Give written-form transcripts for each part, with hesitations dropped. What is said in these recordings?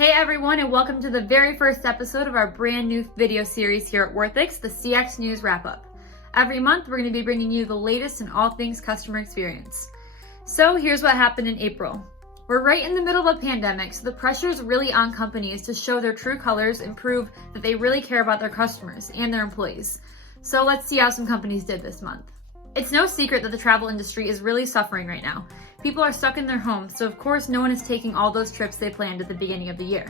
Hey everyone, and welcome to the very first episode of our brand new video series here at Worthix, the CX News Wrap-Up. Every month, we're going to be bringing you the latest in all things customer experience. So here's what happened in April. We're right in the middle of a pandemic, so the pressure is really on companies to show their true colors and prove that they really care about their customers and their employees. So let's see how some companies did this month. It's no secret that the travel industry is really suffering right now. People are stuck in their homes, so of course no one is taking all those trips they planned at the beginning of the year.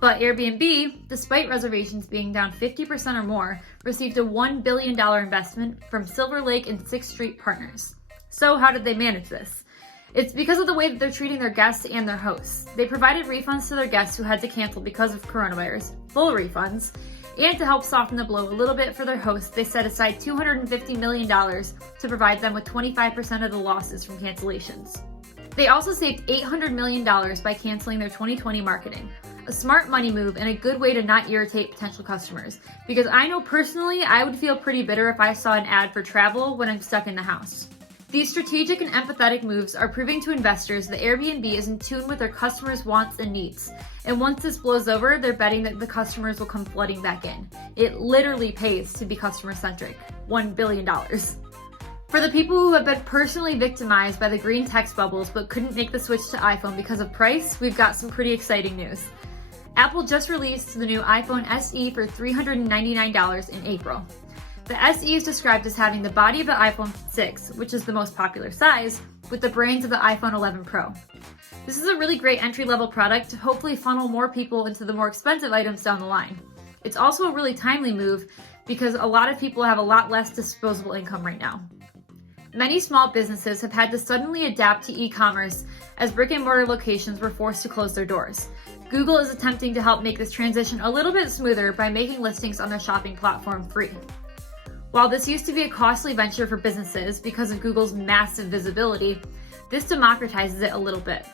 But Airbnb, despite reservations being down 50% or more, received a $1 billion investment from Silver Lake and Sixth Street partners. So how did they manage this? It's because of the way that they're treating their guests and their hosts. They provided refunds to their guests who had to cancel because of coronavirus, full refunds, and to help soften the blow a little bit for their hosts, they set aside $250 million to provide them with 25% of the losses from cancellations. They also saved $800 million by canceling their 2020 marketing. A smart money move and a good way to not irritate potential customers, because I know personally I would feel pretty bitter if I saw an ad for travel when I'm stuck in the house. These strategic and empathetic moves are proving to investors that Airbnb is in tune with their customers' wants and needs. And once this blows over, they're betting that the customers will come flooding back in. It literally pays to be customer-centric. $1 billion. For the people who have been personally victimized by the green text bubbles but couldn't make the switch to iPhone because of price, we've got some pretty exciting news. Apple just released the new iPhone SE for $399 in April. The SE is described as having the body of the iPhone 6, which is the most popular size, with the brains of the iPhone 11 Pro. This is a really great entry-level product to hopefully funnel more people into the more expensive items down the line. It's also a really timely move because a lot of people have a lot less disposable income right now. Many small businesses have had to suddenly adapt to e-commerce as brick-and-mortar locations were forced to close their doors. Google is attempting to help make this transition a little bit smoother by making listings on their shopping platform free. While this used to be a costly venture for businesses because of Google's massive visibility, this democratizes it a little bit.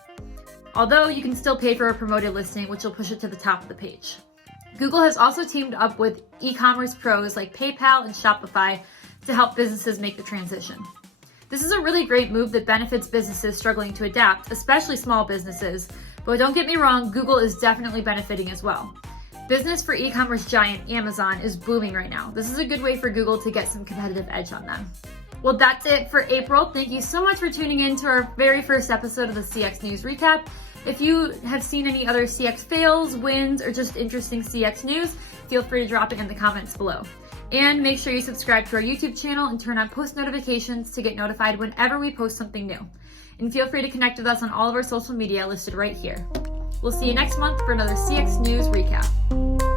Although you can still pay for a promoted listing, which will push it to the top of the page. Google has also teamed up with e-commerce pros like PayPal and Shopify to help businesses make the transition. This is a really great move that benefits businesses struggling to adapt, especially small businesses, but don't get me wrong, Google is definitely benefiting as well. Business for e-commerce giant Amazon is booming right now. This is a good way for Google to get some competitive edge on them. Well, that's it for April. Thank you so much for tuning in to our very first episode of the CX News Recap. If you have seen any other CX fails, wins, or just interesting CX news, feel free to drop it in the comments below. And make sure you subscribe to our YouTube channel and turn on post notifications to get notified whenever we post something new. And feel free to connect with us on all of our social media listed right here. We'll see you next month for another CX News Recap.